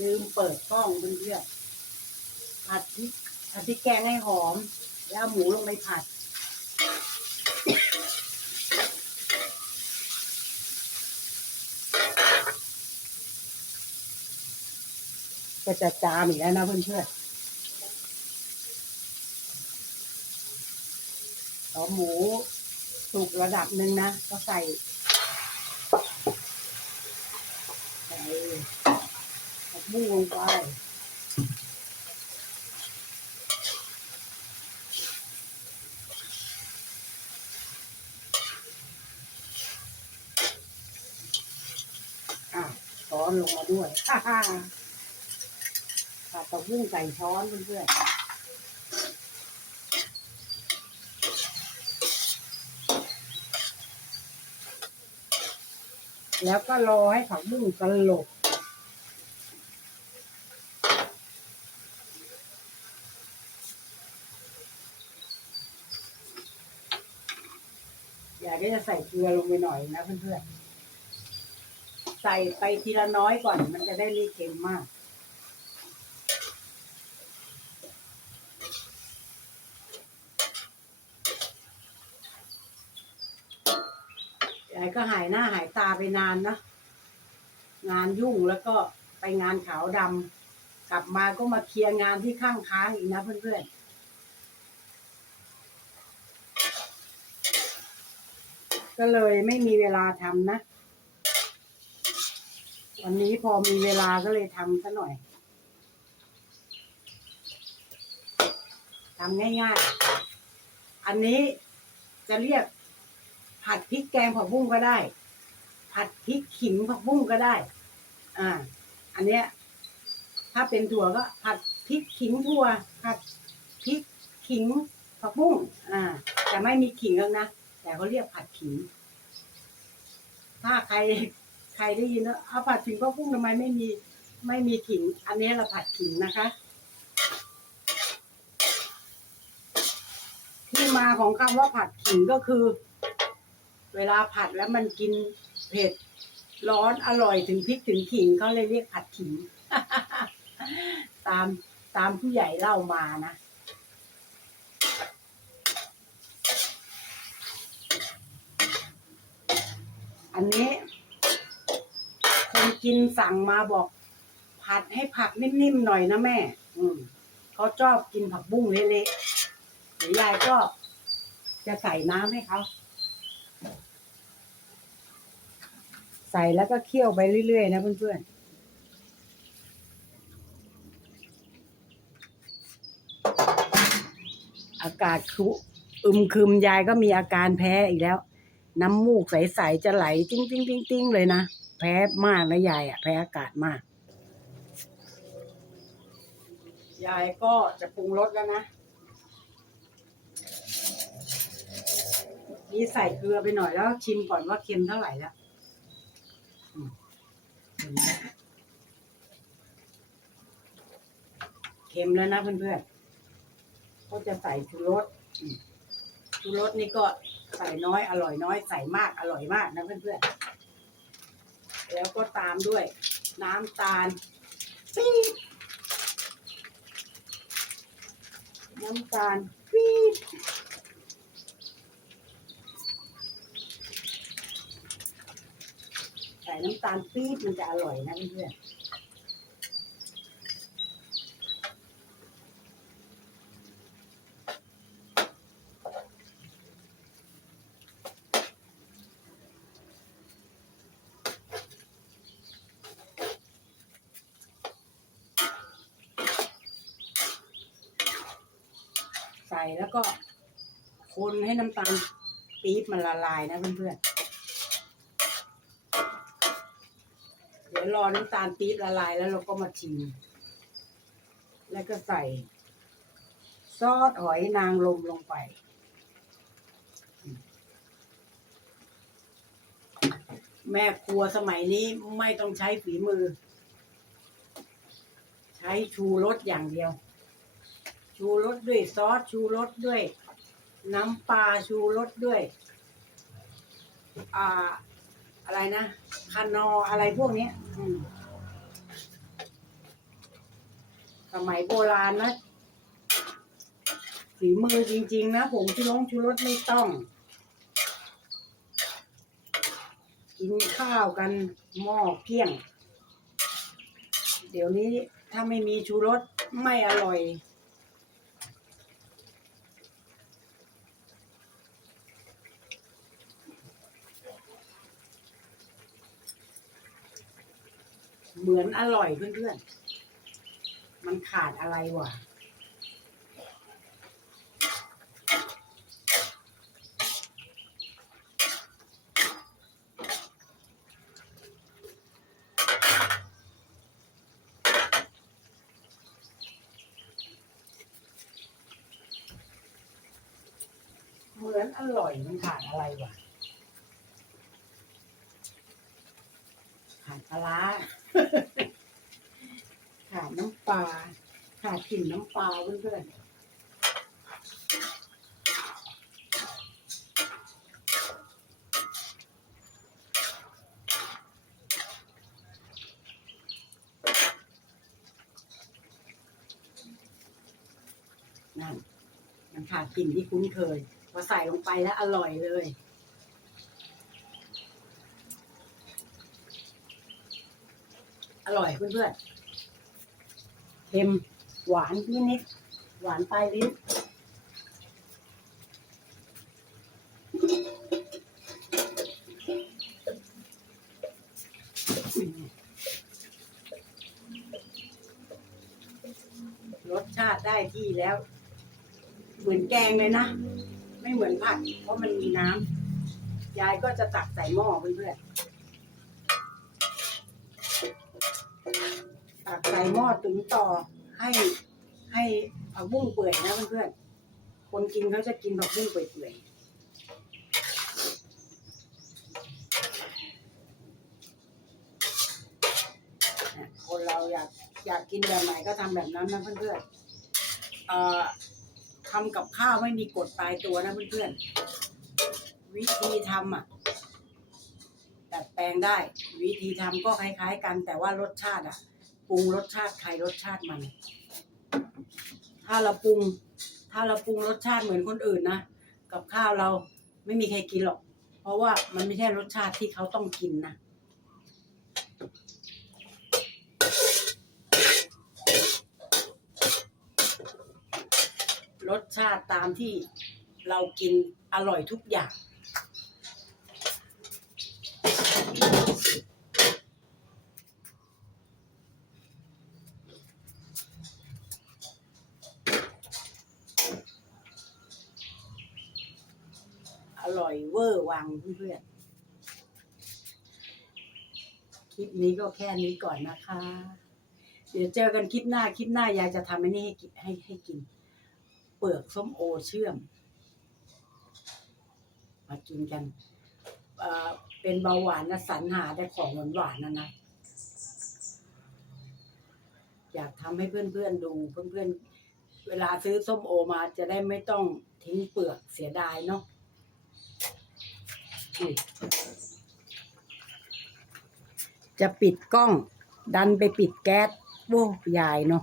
ลืมเปิดกล้องเพื่อนๆผัดพริกผัดพริกแกงให้หอม แล้วเอาหมูลงไปผัด ก็จะจามอีกแล้วนะเพื่อนๆพอหมูสุกระดับหนึ่งนะ ก็ใส่ ใส่ผัก บุ้งลงไปอะช้อนลงมาด้วยฮ่าฮ่าผัดผักบุ้งใส่ช้อนเพื่อนแล้วก็รอให้ผักบุ้งสลบ ยากก็จะใส่เกลือลงไปหน่อยนะเพื่อนๆ ใส่ไปทีละน้อยก่อน มันจะได้ไม่เค็มมากยายก็หายหน้าหายตาไปนานนะ งานยุ่งแล้วก็ไปงานขาวดำกลับมาก็มาเคลียร์งานที่ข้างค้างอีกนะเพื่อนๆ ก็เลยไม่มีเวลาทำนะ วันนี้พอมีเวลาก็เลยทำซะหน่อยทำง่ายๆ อันนี้จะเรียก ผัดพริกแกงผักบุ้งก็ได้ ผัดพริกขิงผักบุ้งก็ได้ อ่า อันเนี้ย ถ้าเป็นถั่วก็ ผัดพริกขิงถั่ว ผัดพริกขิงผักบุ้ง อ่าจะไม่มีขิงแล้วนะ แต่เขาเรียกผัดขิง ถ้าใครใครได้ยินว่าเอาผัดขิงผักบุ้งทำไมไม่มีไม่มีขิง อันนี้เราผัดขิงนะคะ ที่มาของคำว่าผัดขิงก็คือ เวลาผัดแล้วมันกินเผ็ดร้อนอร่อยถึงพริกถึงขิงเขาเลยเรียกผัดขิง ตามตามผู้ใหญ่เล่ามานะ อันนี้ คนกินสั่งมาบอก ผัดให้ผักนิ่มๆหน่อยนะแม่ อืมเขาชอบกินผักบุ้งเละๆเดี๋ยวยายก็จะใส่น้ำให้เขาใส่แล้วก็เคี่ยวไปเรื่อยๆนะเพื่อนๆอากาศครุอึมครึมยายก็มีอาการแพ้อีกแล้ว น้ำมูกใสๆจะไหลติ้งติ้งติ้งติ้งเลยนะ แพ้มากนะยายอะ แพ้อากาศมาก ยายก็จะปรุงรสแล้วนะ นี่ใส่เกลือไปหน่อยแล้วชิมก่อนว่าเค็มเท่าไหร่แล้วเค็มแล้วนะเพื่อนๆก็จะใส่ชูรสชูรสนี่ก็ ใส่น้อยอร่อยน้อยใส่มากอร่อยมากนะเพื่อนๆแล้วก็ตามด้วย น้ำตาลปี๊บน้ำตาลปี๊บใส่น้ำตาลปี๊บมันจะอร่อยนะเพื่อนๆ ส่แล้วก็คนให้น้ำตาลปี๊บมันละลายนะเพื่อนๆ เดี๋ยวรอน้ำตาลปี๊บละลายแล้วเราก็มาชิม แล้วก็ใส่ ซอสหอยนางรมลงไป แม่ครัวสมัยนี้ไม่ต้องใช้ฝีมือ ใช้ชูรสอย่างเดียว ชูรสด้วยซอสชูรสด้วย น้ำปลาชูรสด้วย อ่า อะไรนะคานออะไรพวกนี้สมัยโบราณนะฝีมือจริง ๆ นะผงชูรสชูรสไม่ต้อง กินข้าวกันหม้อเพี้ยง เดี๋ยวนี้ถ้าไม่มีชูรสไม่อร่อย เหมือนอร่อยเพื่อนๆ มันขาดอะไรวะเหมือนอร่อยมันขาดอะไรวะ ขาดปลาร้า ขาดน้ำ ปลาขาดกลิ่นน้ำปลาเพื่อนๆนั่นมันขาดกลิ่นที่คุ้นเคย พอใส่ลงไปแล้วอร่อยเลย อร่อยเพื่อนๆ เค็ม หวานนิดๆหวานปลายลิ้นรสชาติได้ที่แล้ว เหมือนแกงเลยนะ ไม่เหมือนผัด เพราะมันมีน้ำยายก็จะตักใส่หม้อเพื่อนๆ ใส่หม้อตุ๋นต่อให้ให้ผักบุ้งเปื่อยนะเพื่อนๆ คนกินเขาจะกินผักบุ้งเปื่อยๆอะคนเราอยากอยากกินแบบไหนก็ทำแบบนั้นนะเพื่อนๆอ่อทำกับข้าวไม่มีกฎตายตัวนะเพื่อนๆ วิธีทำอะดัดแปลงได้ วิธีทำก็คล้ายๆกันแต่ว่ารสชาติอะ ปรุงรสชาติใครรสชาติมัน ถ้าเราปรุง ถ้าเราปรุงรสชาติเหมือนคนอื่นนะกับข้าวเราไม่มีใครกินหรอก เพราะว่ามันไม่ใช่รสชาติที่เขาต้องกินนะรสชาติตามที่เรากินอร่อยทุกอย่าง ร่อยเวอร์วังเพื่อนๆ คลิปนี้ก็แค่นี้ก่อนนะคะ เดี๋ยวเจอกันคลิปหน้า คลิปหน้ายายจะทำอันนี้ให้กินให้ให้กิน เปลือกส้มโอเชื่อม มากินกัน เอ่อ เป็นเบาหวานนะสรรหาแต่ของหวานหวานๆนะนะ อยากทำให้เพื่อนๆดูเพื่อนๆเวลาซื้อส้มโอมาจะได้ไม่ต้องทิ้งเปลือกเสียดายเนาะ จะปิดกล้อง ดันไปปิดแก๊สโว้ยายเนาะ